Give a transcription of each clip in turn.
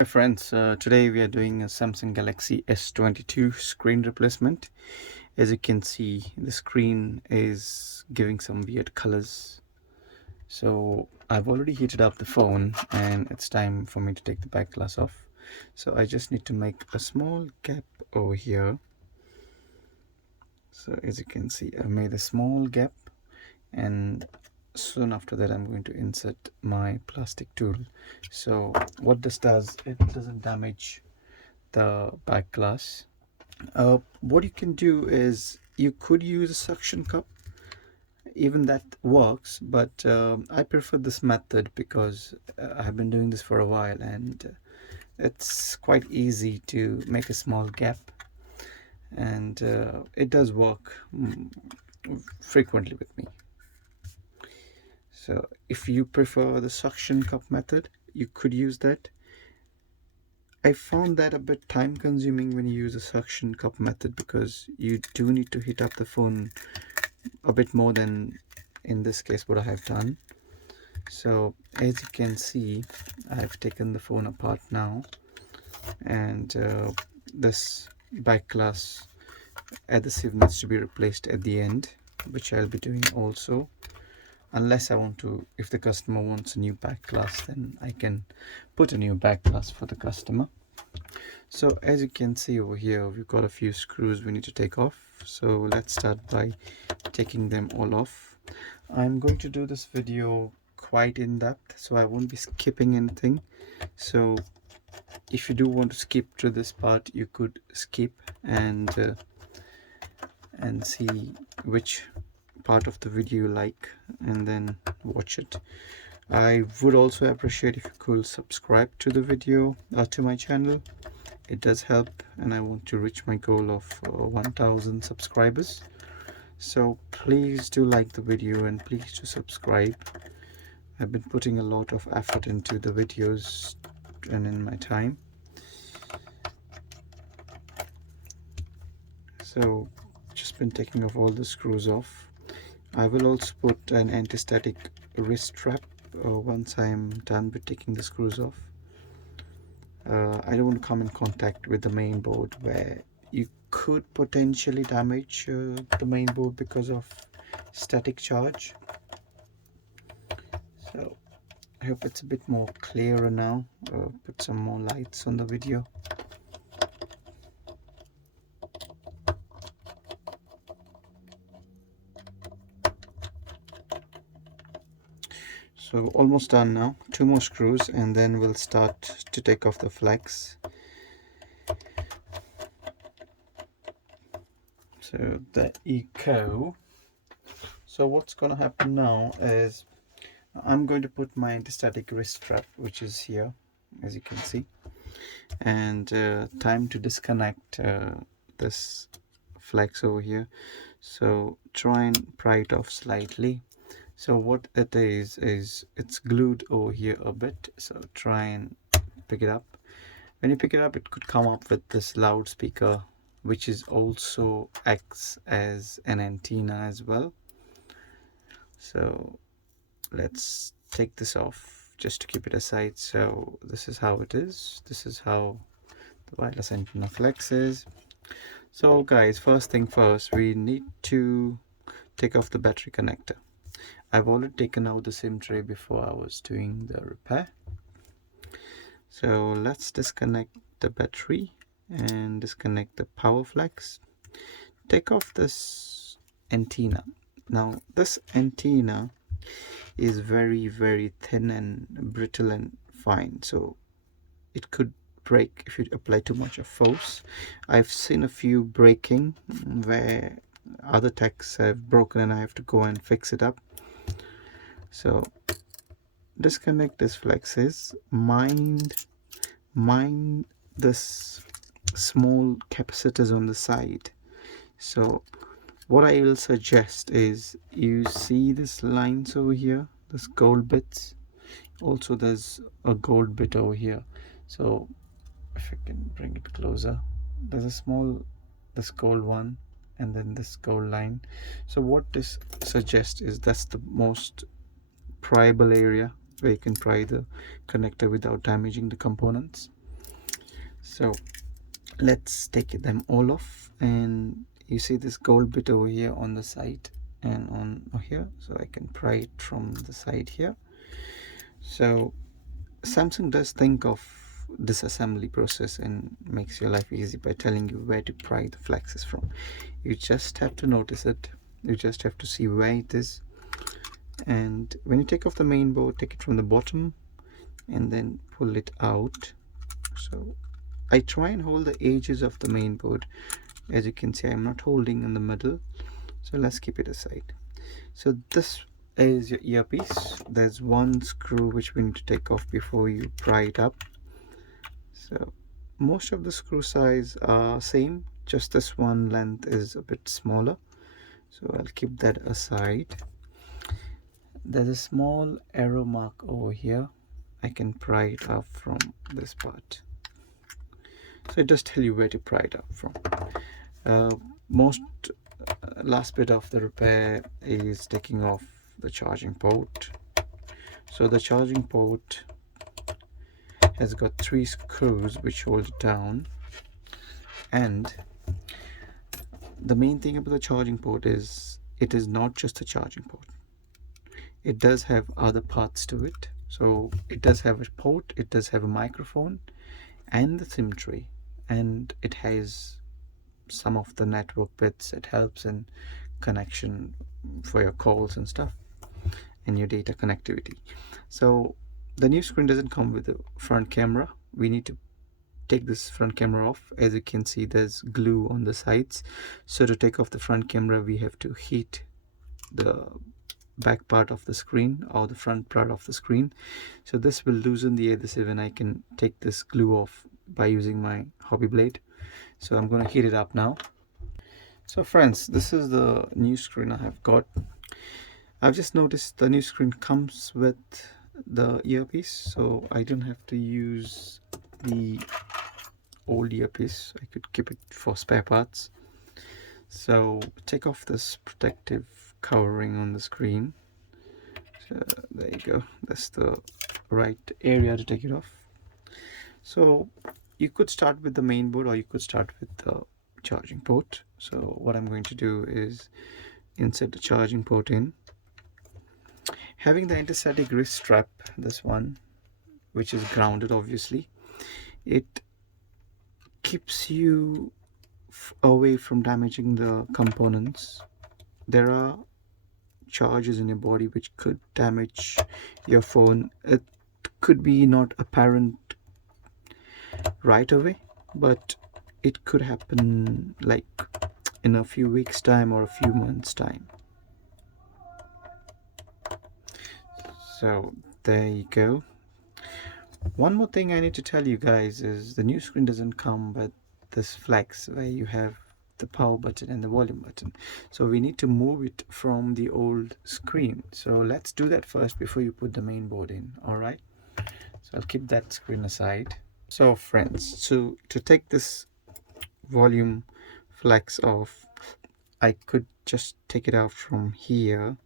Hi friends, today we are doing a Samsung Galaxy S22 screen replacement. As you can see, the screen is giving some weird colors. So I've already heated up the phone and it's time for me to take the back glass off. So I just need to make a small gap over here. So as you can see, I've made a small gap, and soon after that I'm going to insert my plastic tool. So what this does, it doesn't damage the back glass. What you can do is you could use a suction cup, even that works, but I prefer this method because I have been doing this for a while, and it's quite easy to make a small gap, and it does work frequently with me. So if you prefer the suction cup method, you could use that. I found that a bit time consuming when you use a suction cup method, because you do need to heat up the phone a bit more than in this case what I have done. So as you can see, I've taken the phone apart now, and this back glass adhesive needs to be replaced at the end, which I'll be doing also. Unless I want to, if the customer wants a new back glass, then I can put a new back glass for the customer. So as you can see over here, we've got a few screws we need to take off. So let's start by taking them all off. I'm going to do this video quite in depth, so I won't be skipping anything. So if you do want to skip to this part, you could skip and see which part of the video you like, and then watch it. I would also appreciate if you could subscribe to the video, to my channel. It does help, and I want to reach my goal of 1000 subscribers. So please do like the video and please do subscribe. I've been putting a lot of effort into the videos and in my time. So just been taking off all the screws off. I will also put an anti-static wrist strap once I'm done with taking the screws off. I don't want to come in contact with the main board, where you could potentially damage the main board because of static charge. So I hope it's a bit more clearer now. Put some more lights on the video. So almost done now. 2 more screws and then we'll start to take off the flex. So there you go. So what's going to happen now is I'm going to put my anti-static wrist strap, which is here, as you can see, and time to disconnect this flex over here. So try and pry it off slightly. So what it is it's glued over here a bit, so try and pick it up. When you pick it up, it could come up with this loudspeaker, which is also acts as an antenna as well. So let's take this off just to keep it aside. So this is how it is. This is how the wireless antenna flex is. So guys, first thing first, we need to take off the battery connector. I've already taken out the SIM tray before I was doing the repair. So let's disconnect the battery and disconnect the power flex. Take off this antenna. Now this antenna is very thin and brittle and fine, so it could break if you apply too much of force. I've seen a few breaking where other techs have broken and I have to go and fix it up. So disconnect this flexes. Mind this small capacitors on the side. So what I will suggest is, you see this lines over here, this gold bits, also there's a gold bit over here. So if I can bring it closer, there's a small, this gold one, and then this gold line. So what this suggests is that's the most pryable area where you can pry the connector without damaging the components. So let's take them all off, and you see this gold bit over here on the side and on here, so I can pry it from the side here. So Samsung does think of disassembly process and makes your life easy by telling you where to pry the flexes from. You just have to notice it, you just have to see where it is, and when you take off the main board, take it from the bottom and then pull it out. So I try and hold the edges of the main board. As you can see, I'm not holding in the middle, so let's keep it aside. So this is your earpiece. There's one screw which we need to take off before you pry it up. So most of the screw size are same, just this one length is a bit smaller, so I'll keep that aside. There's a small arrow mark over here. I can pry it up from this part. So it does tell you where to pry it up from. Most last bit of the repair is taking off the charging port. So the charging port has got 3 screws which hold it down, and the main thing about the charging port is it is not just a charging port. It does have other parts to it. So it does have a port, it does have a microphone and the SIM tray, and it has some of the network bits. It helps in connection for your calls and stuff and your data connectivity. So the new screen doesn't come with a front camera. We need to take this front camera off. As you can see, there's glue on the sides, so to take off the front camera we have to heat the back part of the screen or the front part of the screen. So this will loosen the adhesive and I can take this glue off by using my hobby blade. So I'm going to heat it up now. So friends, this is the new screen I have got. I've just noticed the new screen comes with the earpiece, so I don't have to use the old earpiece. I could keep it for spare parts. So take off this protective covering on the screen. So there you go, that's the right area to take it off. So you could start with the main board or you could start with the charging port. So what I'm going to do is insert the charging port in. Having the anti-static wrist strap, this one, which is grounded obviously, it keeps you away from damaging the components. There are charges in your body which could damage your phone. It could be not apparent right away, but it could happen like in a few weeks time or a few months time. So there you go. One more thing I need to tell you guys is the new screen doesn't come with this flex where you have the power button and the volume button, so we need to move it from the old screen. So let's do that first before you put the main board in. All right, so I'll keep that screen aside. So friends, so to take this volume flex off, I could just take it out from here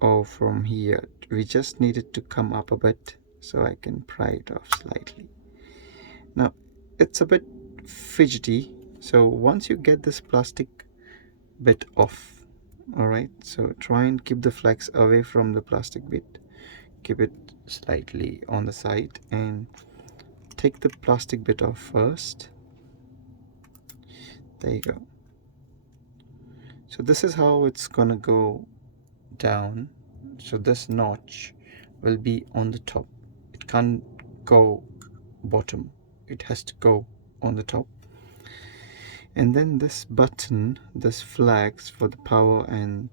or from here. We just need it to come up a bit, so I can pry it off slightly. Now it's a bit fidgety, so once you get this plastic bit off, all right, so try and keep the flex away from the plastic bit, keep it slightly on the side and take the plastic bit off first. There you go. So this is how it's gonna go down. So this notch will be on the top, it can't go bottom, it has to go on the top. And then this button, this flex for the power and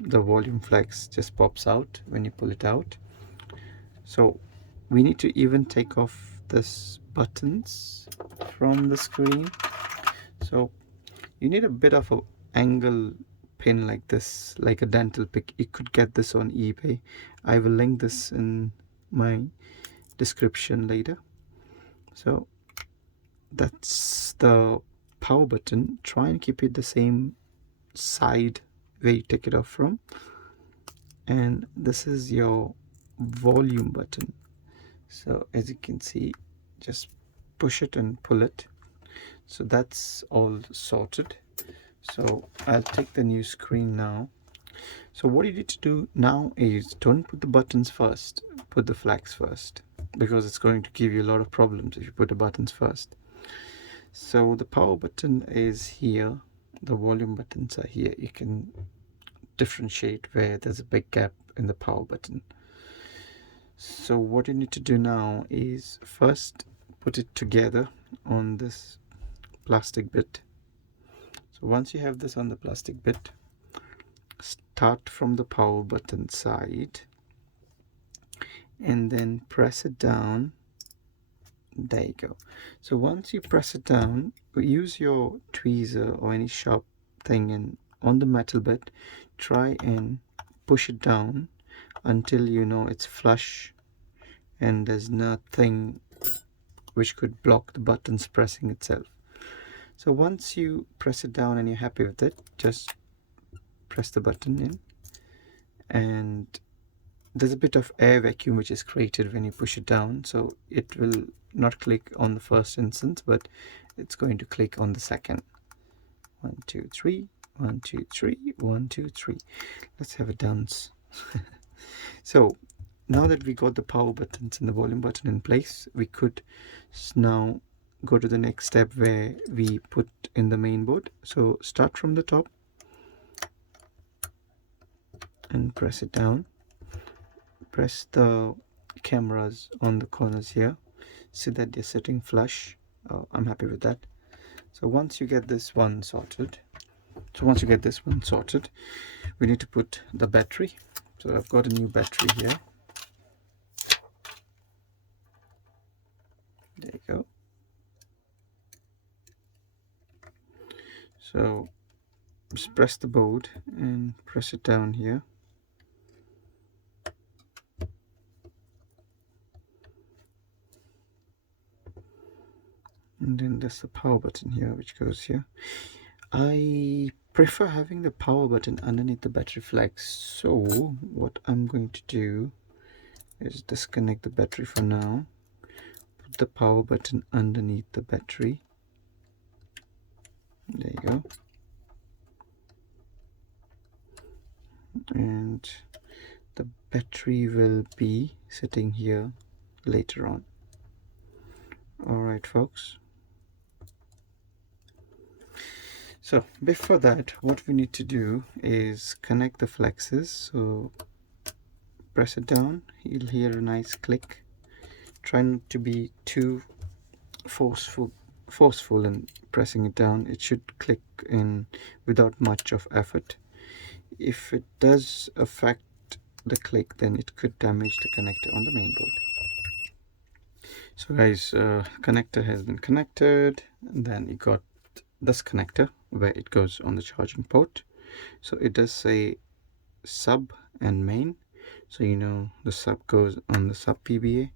the volume flex just pops out when you pull it out. So we need to even take off this buttons from the screen. So you need a bit of a angle pin like this, like a dental pick. You could get this on eBay. I will link this in my description later. So that's the power button. Try and keep it the same side where you take it off from. And this is your volume button. So as you can see, just push it and pull it. So that's all sorted. So I'll take the new screen now. So what you need to do now is don't put the buttons first, put the flags first, because it's going to give you a lot of problems if you put the buttons first. So the power button is here, the volume buttons are here. You can differentiate where there's a big gap in the power button. So what you need to do now is first put it together on this plastic bit. So once you have this on the plastic bit, start from the power button side and then press it down. There you go. So once you press it down, use your tweezer or any sharp thing and on the metal bit, try and push it down until you know it's flush and there's nothing which could block the buttons pressing itself. So once you press it down and you're happy with it, just press the button in, and there's a bit of air vacuum which is created when you push it down, so it will not click on the first instance, but it's going to click on the second. 1 2 3 1 2 3 1 2 3. Let's have a dance. So now that we got the power buttons and the volume button in place, we could now go to the next step where we put in the main board. So start from the top and press it down. Press the cameras on the corners here. See that they're sitting flush. I'm happy with that. So once you get this one sorted, we need to put the battery. So I've got a new battery here. There you go. So just press the board and press it down here. And then there's the power button here which goes here. I prefer having the power button underneath the battery flags, so what I'm going to do is disconnect the battery for now, put the power button underneath the battery. There you go. And the battery will be sitting here later on. Alright folks, so before that, what we need to do is connect the flexes. So press it down, you'll hear a nice click. Try not to be too forceful in pressing it down. It should click in without much of effort. If it does affect the click, then it could damage the connector on the main board. So guys, connector has been connected, and then you got this connector where it goes on the charging port. So it does say sub and main, so you know the sub goes on the sub PBA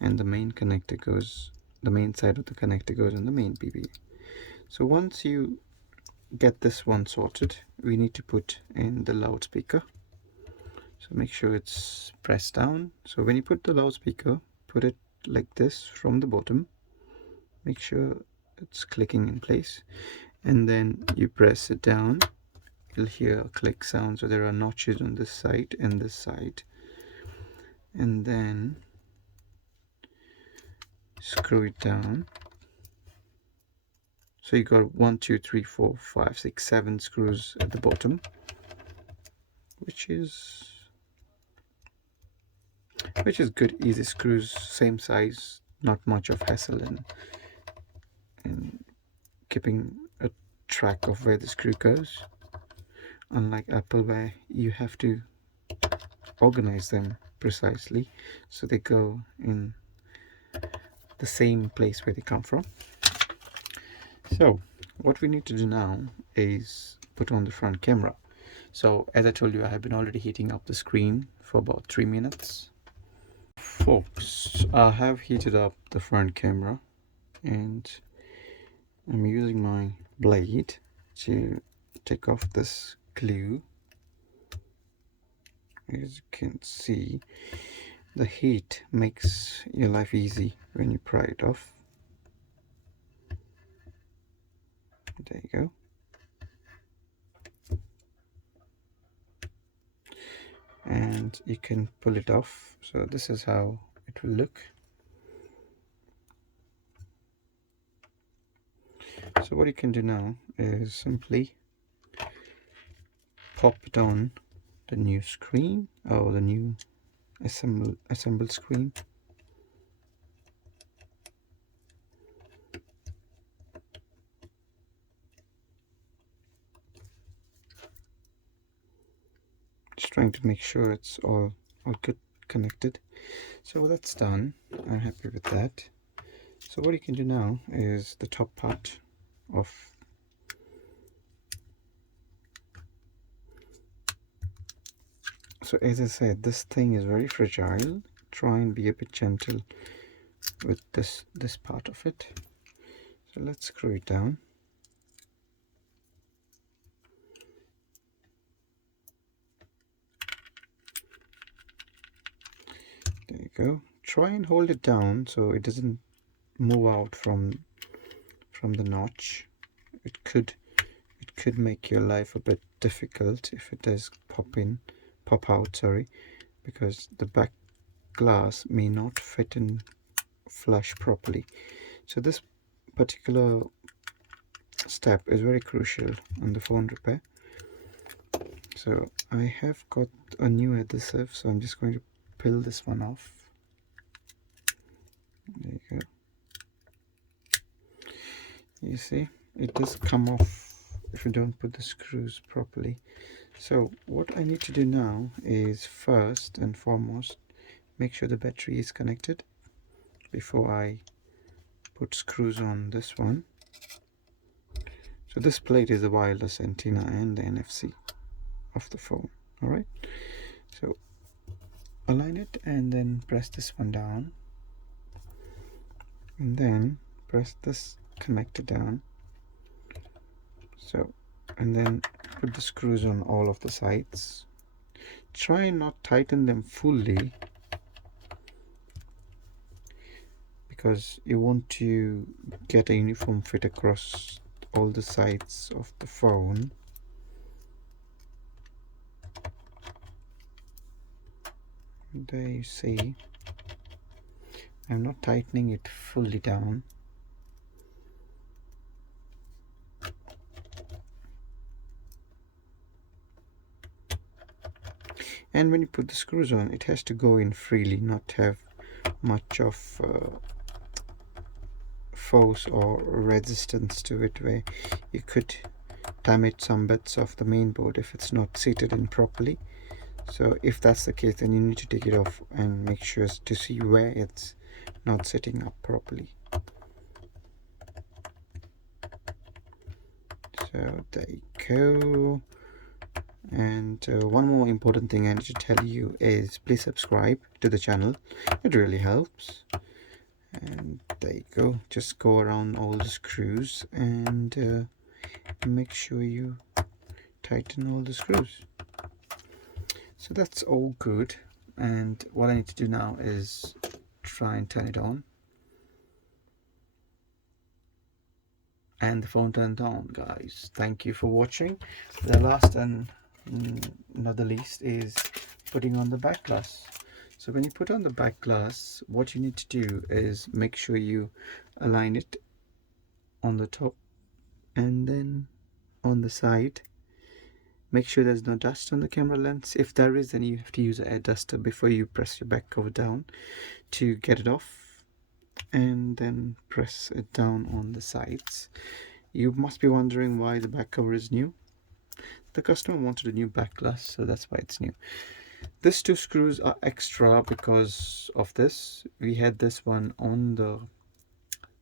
and the main connector goes, the main side of the connector goes on the main PBA. So once you get this one sorted, we need to put in the loudspeaker. So make sure it's pressed down. So when you put the loudspeaker, put it like this from the bottom, make sure it's clicking in place, and then you press it down. You'll hear a click sound, so there are notches on this side and this side, and then screw it down. So you got 1 2 3 4 5 6 7 screws at the bottom, which is good, easy screws, same size, not much of hassle in keeping a track of where the screw goes, unlike Apple where you have to organize them precisely so they go in the same place where they come from. So what we need to do now is put on the front camera. So as I told you, I have been already heating up the screen for about 3 minutes. Folks, I have heated up the front camera and I'm using my blade to take off this glue. As you can see, the heat makes your life easy when you pry it off. There you go. And you can pull it off. So this is how it will look. So what you can do now is simply pop it on the new screen, or the new assembled screen. Just trying to make sure it's all good connected. So that's done. I'm happy with that. So what you can do now is the top part of so as I said, this thing is very fragile. Try and be a bit gentle with this part of it. So let's screw it down. There you go. Try and hold it down so it doesn't move out from the notch. It could make your life a bit difficult if it does pop out, sorry, because the back glass may not fit in flush properly. So this particular step is very crucial on the phone repair. So I have got a new adhesive, so I'm just going to peel this one off. There you go. You see, it does come off if you don't put the screws properly. So what I need to do now is, first and foremost, make sure the battery is connected before I put screws on this one. So this plate is the wireless antenna and the NFC of the phone. Alright, so align it and then press this one down, and then press this connector down. So, and then put the screws on all of the sides. Try and not tighten them fully, because you want to get a uniform fit across all the sides of the phone. There you see, I'm not tightening it fully down. And when you put the screws on, it has to go in freely, not have much of force or resistance to it, where you could damage some bits of the main board if it's not seated in properly. So if that's the case, then you need to take it off and make sure to see where it's not sitting up properly. So there you go. And one more important thing I need to tell you is, please subscribe to the channel. It really helps. And there you go. Just go around all the screws and make sure you tighten all the screws. So that's all good. And what I need to do now is try and turn it on. And the phone turned on, guys. Thank you for watching. The last and not the least is putting on the back glass. So when you put on the back glass, what you need to do is make sure you align it on the top and then on the side. Make sure there's no dust on the camera lens. If there is, then you have to use an air duster before you press your back cover down to get it off, and then press it down on the sides. You must be wondering why the back cover is new. The customer wanted a new back glass, so that's why it's new. These two screws are extra because of this. We had this one on the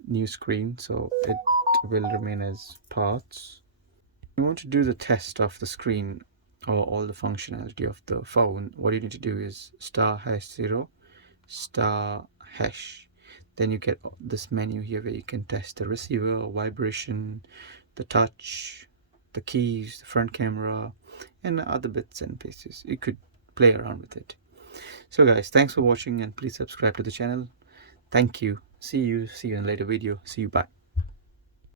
new screen, so it will remain as parts. If you want to do the test of the screen or all the functionality of the phone, what you need to do is *#0 *#. Then you get this menu here where you can test the receiver, vibration, the touch, the keys, the front camera, and other bits and pieces. You could play around with it. So guys, thanks for watching, and please subscribe to the channel. Thank you. See you in a later video. See you. Bye.